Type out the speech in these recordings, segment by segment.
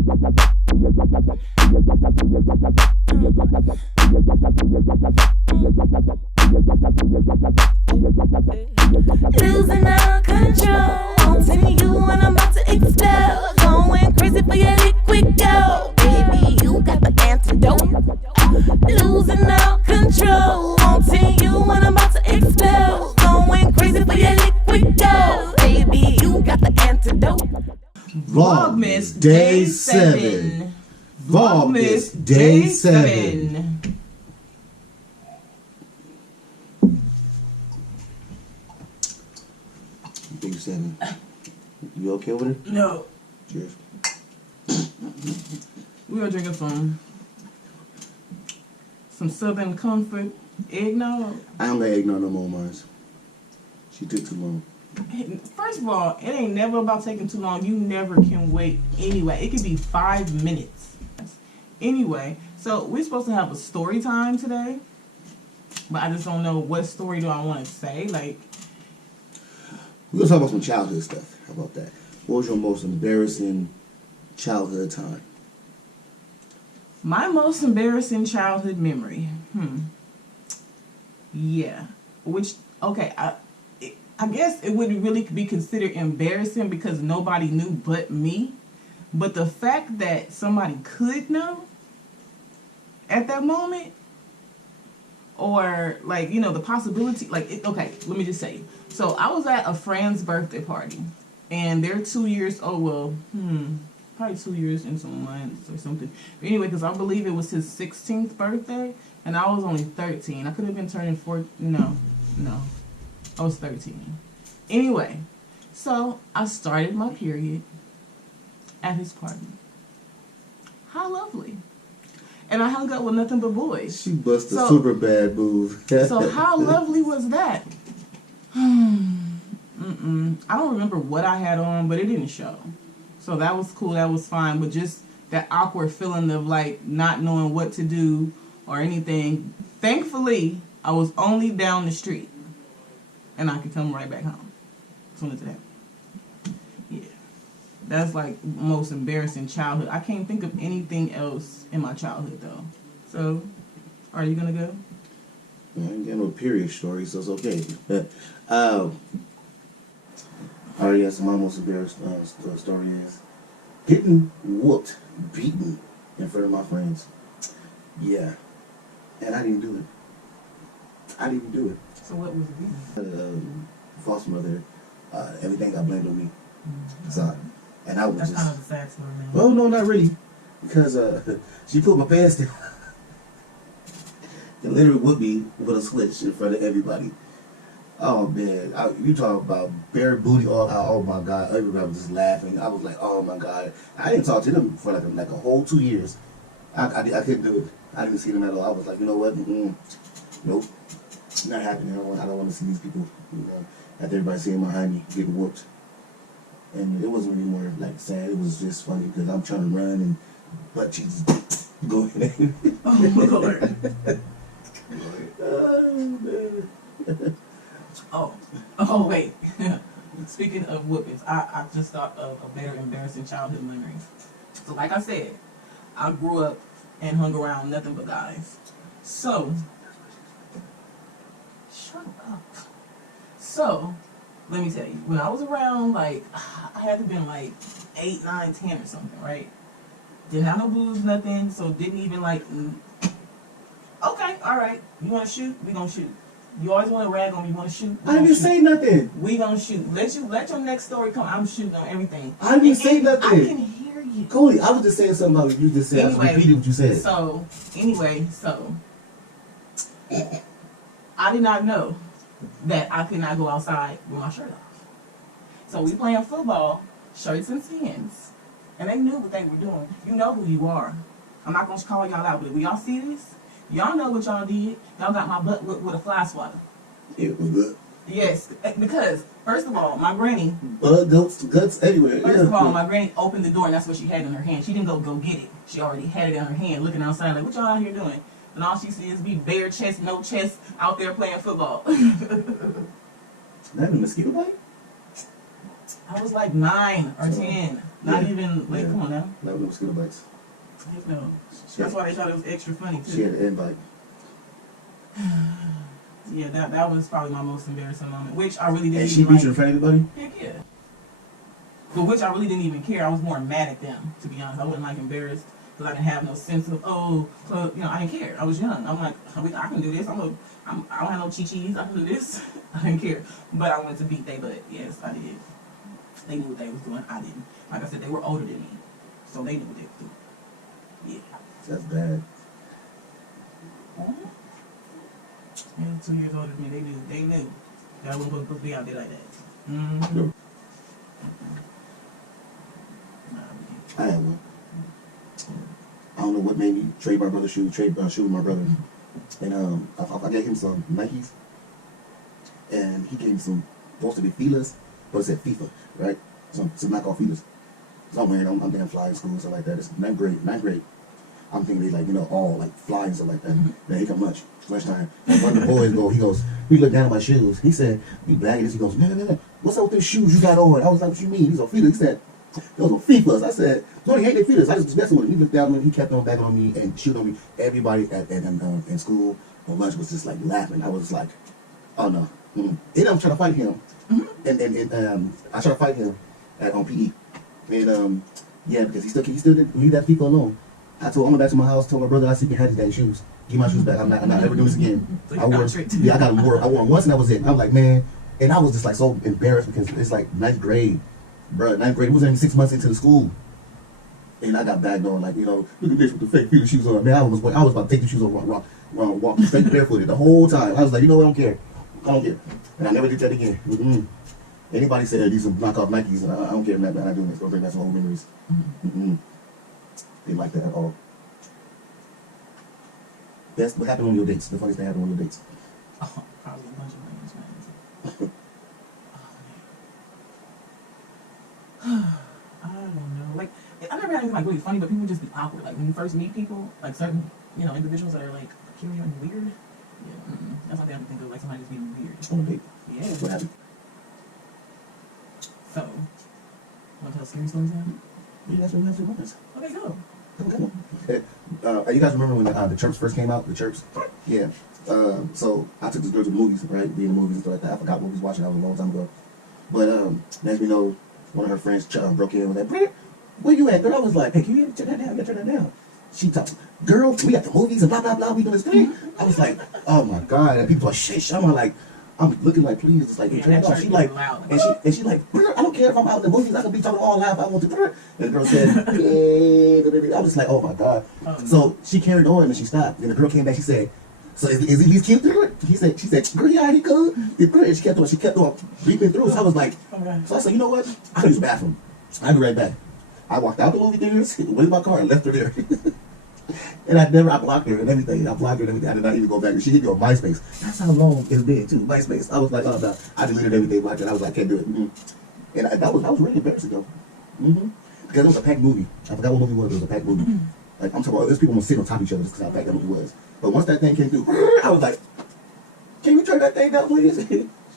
Losing all control, wanting you and I'm about to expel. Going crazy for your liquid gold, baby, you got the antidote. Losing all control, wanting you and I'm about to expel. Going crazy for your liquid gold, baby, you got the antidote. Vlogmas Day 7. Vlogmas Day 7. Day 7. You okay with it? No. Cheers. We were drinking some Southern Comfort eggnog. I don't like eggnog no more, Mars. She took too long. First of all, it ain't never about taking too long. You never can wait anyway. It could be 5 minutes. Anyway, so we're supposed to have a story time today. But I just don't know what story do I want to say. Like, we're going to talk about some childhood stuff. How about that? What was your most embarrassing childhood time? my most embarrassing childhood memory. Yeah. Which, okay, I guess it wouldn't really be considered embarrassing because nobody knew but me. But the fact that somebody could know at that moment, or like, you know, the possibility, like, okay, let me just say. So I was at a friend's birthday party, and they're 2 years old. Well, probably 2 years and some months or something. But anyway, because I believe it was his 16th birthday, and I was only 13. I could have been turning 14. No, I was 13. Anyway, so I started my period at his party. How lovely. And I hung out with nothing but boys. She busted a super bad move. So how lovely was that? I don't remember what I had on, but it didn't show. So that was cool, that was fine. But just that awkward feeling of like not knowing what to do or anything. Thankfully, I was only down the street. And I could come right back home as soon as it happened. Yeah. That's like most embarrassing childhood. I can't think of anything else in my childhood though. So, are you gonna go? I ain't got no period story, so it's okay. I already asked my most embarrassing story is getting whooped, beaten in front of my friends. Yeah. And I didn't do it. So what was it? Foster mother, everything got blamed on me. So, and I was That's just... kind of a sad story, man. Well, no, not really. Because she put my pants down. And literally whipped me with a switch in front of everybody. Oh, man. You talk about bare booty all out. Oh, my God. Everybody was just laughing. I was like, oh, my God. I didn't talk to them for like a whole 2 years. I couldn't do it. I didn't see them at all. I was like, you know what? Nope. Not happening. I don't want to see these people, you know, after everybody seeing behind me getting whooped. And it wasn't really more like sad. It was just funny because I'm trying to run and butt cheeks going in. Oh, my Lord. Oh, wait. Speaking of whoopings, I just thought of a better embarrassing childhood memory. So, like I said, I grew up and hung around nothing but guys. So, shut up. So, let me tell you, when I was around, like, I had to been like 8, 9, 10 or something, right? Didn't have no booze, nothing, so didn't even like, okay, alright, you want to shoot? We gonna shoot. You always want to rag on me, you want to shoot? I didn't say nothing. We gonna shoot. Let your next story come. I'm shooting on everything. I didn't say nothing. I can hear you. Cody, I was just saying something about what you just said. Anyway, I was repeating what you said. So, I did not know that I could not go outside with my shirt off. So we playing football, shirts and skins. And they knew what they were doing. You know who you are. I'm not going to call y'all out, but if y'all see this, y'all know what y'all did. Y'all got my butt with a fly swatter. It was good. Yes, because, first of all, my granny... guts everywhere. First of all, my granny opened the door and that's what she had in her hand. She didn't go get it. She already had it in her hand, looking outside like, what y'all out here doing? And all she sees is be bare chest, no chest, out there playing football. That a mosquito bite? I was like 9 or 10. Not Yeah. even, like, Yeah. come on now. Like with mosquito bites. Heck no. She That's had, why they thought it was extra funny, she had too. an invite. Yeah, that was probably my most embarrassing moment, which I really didn't And she even beat you in front of everybody? Heck yeah. But which I really didn't even care. I was more mad at them, to be honest. I wasn't like embarrassed because I didn't have no sense of, so, you know, I didn't care. I was young. I'm like, I can do this. I don't have no chi-chis. I can do this. I didn't care. But I wanted to beat they butt. Yes, I did. They knew what they was doing. I didn't. Like I said, they were older than me. So they knew what they were doing. Yeah. That's bad. Mm-hmm. Yeah, 2 years older than me. They knew. They knew. That wasn't supposed to be out there like that. Mm-hmm. I had one. I don't know what made me trade my brother's shoe, shoe with my brother. And I gave him some Nikes. And he gave me some, supposed to be Filas, but it said FIFA, right? Some knockoff Filas. So I'm wearing them, I'm damn flying school and stuff like that. It's ninth grade. I'm thinking they like, you know, all like flying and stuff like that. Then he come lunchtime. And one of the boys he looked down at my shoes. He said, "You bagging this?" He goes, "No. What's up with these shoes you got on?" I was like, "What you mean?" He's on Filas. He said, "Those are FIFAs." I said, "No, he ain't their Filas." I just was messing with him. He looked down at me, he kept on bagging on me and shooting on me. Everybody in school on lunch was just like laughing. I was just like, "Oh no." And I'm trying to fight him. And I tried to fight him on PE. And yeah, because he still didn't leave that FIFA alone. I went back to my house, told my brother, "I see you had his daddy's shoes. Give my shoes back. I'm not ever doing this again." So you I wore them once and that was it. I'm like, man, and I was just like so embarrassed because it's like ninth grade, bro. Ninth grade, it was only 6 months into the school, and I got bagged on like, you know, look at this with the fake FIFA shoes on. Man, I was about to take the shoes off, walk straight barefooted the whole time. I was like, you know what, I don't care, and I never did that again. Anybody said these are knockoff Nikes, I don't care, man. I'm not doing this. Gonna bring back some old memories. Didn't like that at all. That's what happened on your dates. The funniest thing happened on your dates. Oh, probably a bunch of things, man. I don't know. Like, I never had anything like really funny, but people just be awkward. Like when you first meet people, like certain, you know, individuals that are like peculiar and weird. Yeah, that's one thing I can think of. Like somebody just being weird. On a date. Yeah. What happened? So, want to tell scary stories now? Yeah, that's what we have to do. Okay, go. You guys remember when the Chirps first came out? The Chirps? Yeah. So I took this girl to the movies, right? Being in the movies and stuff like that. I forgot what we was watching. That was a long time ago. But next we know, one of her friends broke in and was like, "Brett, where you at, girl?" I was like, "Hey, can you turn that down? You gotta turn that down." She talked, "Girl, we at the movies and blah blah blah. We doing this thing." I was like, "Oh my god!" And people are shit. I'm looking like, please, it's like, turn it off. She like, and she like, "I don't care if I'm out in the movies. I can be talking all loud if I want to." And the girl said, "Yeah." I was like, oh my god. So she carried on and she stopped. And the girl came back. She said, "So is he cute?" She said, "Girl, yeah, he cool." And she kept on beeping through. So I was like, so I said, you know what? I can use the bathroom. I'll be right back. I walked out the movie theaters, went in my car, and left her there. And I blocked her and everything. I did not even go back. And she hit me on MySpace. That's how long it's been, too. MySpace. I was like, oh, no. I deleted everything like that. I was like, I can't do it. And that was really embarrassing, though. Because it was a packed movie. I forgot what movie it was. It was a packed movie. Like, I'm talking about, there's people gonna sit on top of each other just because how packed that movie was. But once that thing came through, I was like, can you turn that thing down, please?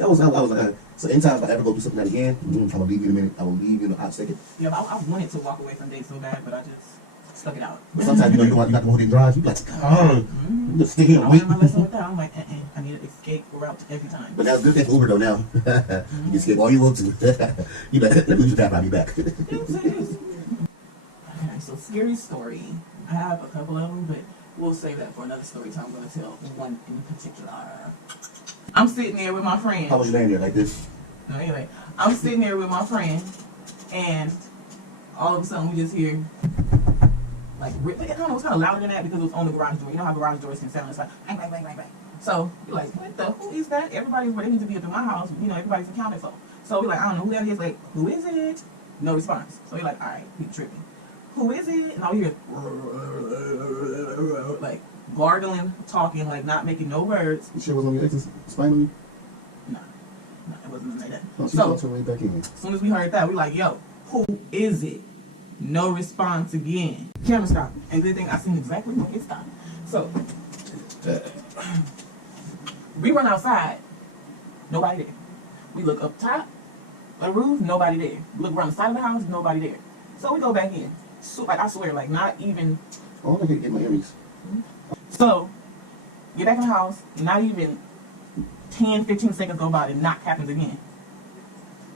I was like, so anytime I ever go do something like that again, I'm gonna leave you in a minute. I will leave you in a hot second. Yeah, but I wanted to walk away from dates so bad, but I just stuck it out. But sometimes you got to hold these drives. You be like, you just stick here and I wait. learned my lesson with that. I'm like, I need to escape route every time. But that's a good thing for Uber though now. You can escape all you want to. You like, let me use that. I'll be back. Yes, it is. Okay, so scary story. I have a couple of them, but we'll save that for another story time. I'm going to tell one in particular. I'm sitting there with my friend. How was you laying there like this? No, anyway, I'm sitting there with my friend, and all of a sudden we just hear, like, I don't know, it's kind of louder than that because it was on the garage door. You know how garage doors can sound? It's like, bang, bang, bang, bang, bang. So we're like, who is that? Everybody's waiting to be up in my house. You know, everybody's accounted for. So we're like, I don't know who that is. Like, who is it? No response. So we're like, all right, we tripping. Who is it? And all we hear is, like, gargling, talking, like, not making no words. You sure it was on your ex's spine on you? No, it wasn't like that. No, she So, walked her way back in. as soon as we heard that, we like, yo, who is it? No response again. Camera stopped. And good thing I seen exactly when it stopped. So, we run outside. Nobody there. We look up top of the roof. Nobody there. We look around the side of the house. Nobody there. So we go back in. So, like, I swear, like, not even. Oh, I can get my earrings. So, get back in the house, not even 10, 15 seconds go by, and knock happens again.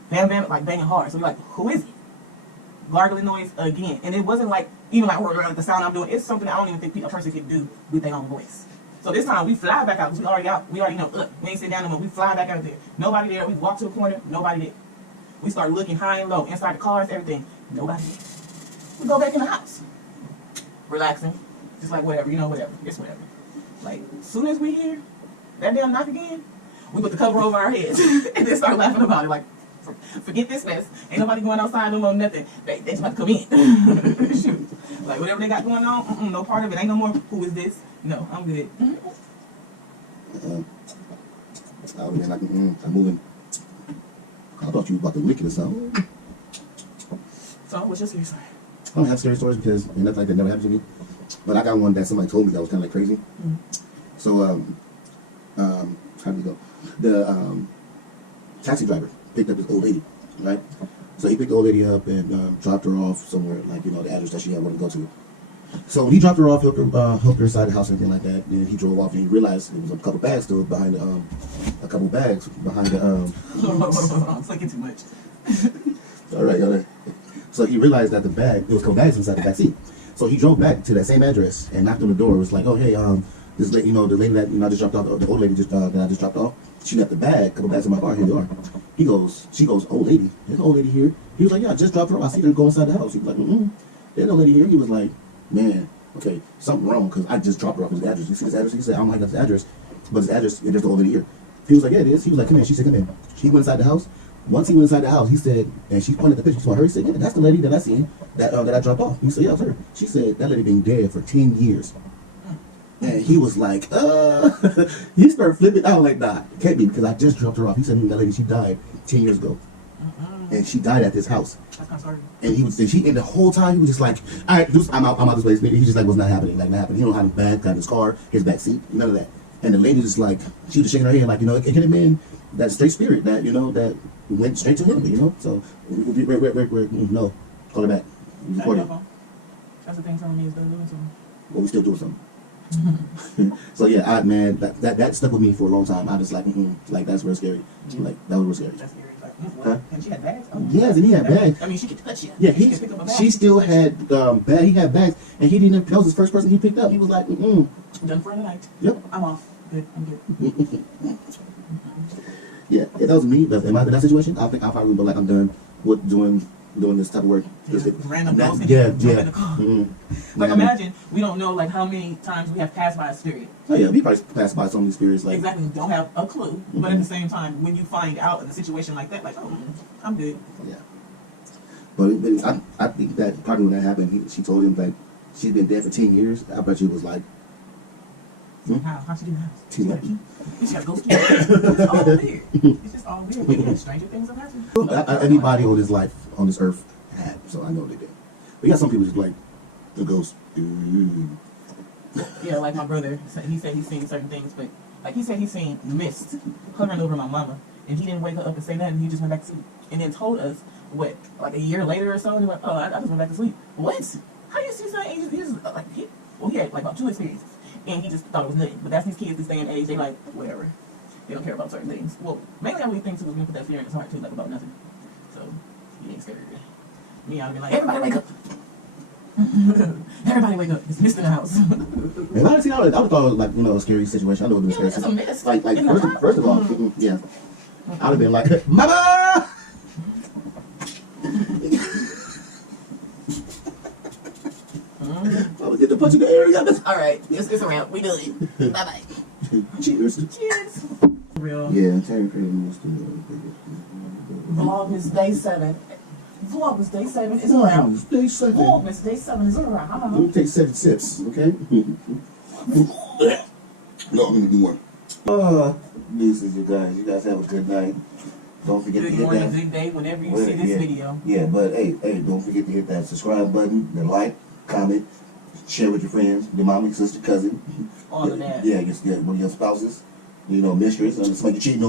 Bam, bam, like banging hard. So we're like, who is it? Gargling noise again. And it wasn't like, even like the sound I'm doing, it's something I don't even think a person can do with their own voice. So this time we fly back out, because we already out, we already know, we ain't sitting down no more, we fly back out there. Nobody there, we walk to a corner, nobody there. We start looking high and low, inside the cars, everything, nobody there. We go back in the house, relaxing, just like whatever, whatever, it's whatever. Like, as soon as we hear that damn knock again, we put the cover over our heads and then start laughing about it, like, forget this mess. Ain't nobody going outside no more, nothing. They just about to come in. Shoot. Like, whatever they got going on, no part of it. Ain't no more, who is this? No, I'm good. Oh, man, I'm moving. I thought you was about to lick it or something. So, what's your scary story? I don't have scary stories because nothing like that never happened to me. But I got one that somebody told me that was kind of like crazy. So, how do you go? The taxi driver picked up this old lady, right? So he picked the old lady up and dropped her off somewhere, like, the address that she had wanted to go to. So when he dropped her off, hooked her inside the house and everything like that, and he drove off and he realized there was a couple bags still behind the, I'm thinking too much. all right. So he realized that there was a couple bags inside the back seat. So he drove back to that same address and knocked on the door. It was like, oh, hey, this lady, the lady that I just dropped off, the old lady that I just dropped off, she left the bag, a couple bags in my car. Here you are. She goes, old lady, there's an old lady here. He was like, yeah, I just dropped her off. I see her go inside the house. He was like, there's no lady here. He was like, man, okay, something wrong because I just dropped her off his address. You see this address? He said, I don't like this address, but his address, there's the old lady here. He was like, yeah, it is. He was like, come in. She said, come in. He went inside the house. Once he went inside the house, he said, and she pointed at the picture to her. He said, yeah, that's the lady that I seen that I dropped off. He said, yeah, it's her. She said, that lady been dead for 10 years. And he was like, he started flipping out like, nah, it can't be because I just dropped her off. He said, that lady, she died 10 years ago. And she died at this house. That's kind of sorry. And and the whole time he was just like, all right, I'm out this place. He just like, was not happening. Like, not happening. He don't have his bag, got his car, his back seat, none of that. And the lady just like, she was just shaking her head like, it could have been that straight spirit that, that went straight to him, So, no, call her back. That's the thing someone needs to do to him. Well, we still doing something. So yeah, man, that stuck with me for a long time. I just like, like that's real scary. Like that was real scary. That's scary. Like, huh? And she had bags. Oh, yes, and he had bags. I mean, she could touch you. Yeah, she still had bag. He had bags, and he didn't. That was his first person he picked up. He was like, Done for the night. Yep. I'm off. Good. I'm good. Yeah, if that was me, if I'm in that situation, I think I probably would be like, I'm done with doing this type of work. Random jump in the car. Like, Yeah, imagine we don't know like how many times we have passed by a spirit. Oh yeah, we probably passed by some of these spirits. Like exactly, don't have a clue. But at the same time, when you find out in a situation like that, like, oh, I'm good. Yeah. But I think that probably when that happened, she told him like she's been dead for 10 years. I bet she was like, How she do that? She's like, You just gotta go through it. It's all weird. It's just all weird. But yeah, stranger things have happened. everybody on this life, on this earth, had, so I know they did. But you got some people just like the ghost. Yeah, like my brother, he said he's seen certain things, but like he said he's seen mist hovering over my mama, and he didn't wake her up and say nothing. He just went back to sleep, and then told us what, like a year later or so. He went, oh, I just went back to sleep. What? How you see something? He just like he had like about 2 experiences, and he just thought it was nothing. But that's these kids this day and age. They like whatever. They don't care about certain things. Well, mainly I really think too was gonna put that fear in his heart too, like about nothing. So he ain't scared. Me, I'd be like, everybody wake up. Everybody wake up. It's mist in the house. And honestly, I would have thought it was like, a scary situation. I know it was a scary situation. Like first of all, yeah. I'd have been like, Mama! I would get the punch in the area. Alright, it's a wrap. We do it. Bye bye. Cheers. Cheers. Real. Yeah, Terry Cream. Vlogmas Day 7. Vlogmas Day 7 is around. Day 7. Vlogmas Day 7 is around. Let me take 7 sips, okay? No, I'm gonna do one. Deuces, you guys. You guys have a good night. Don't forget to hit that. Good day whenever you see this video. Yeah, but hey, don't forget to hit that subscribe button, the like, comment, share with your friends, your mom, your sister, cousin. All of that. Yeah, one of your spouses, mistress, somebody cheating on.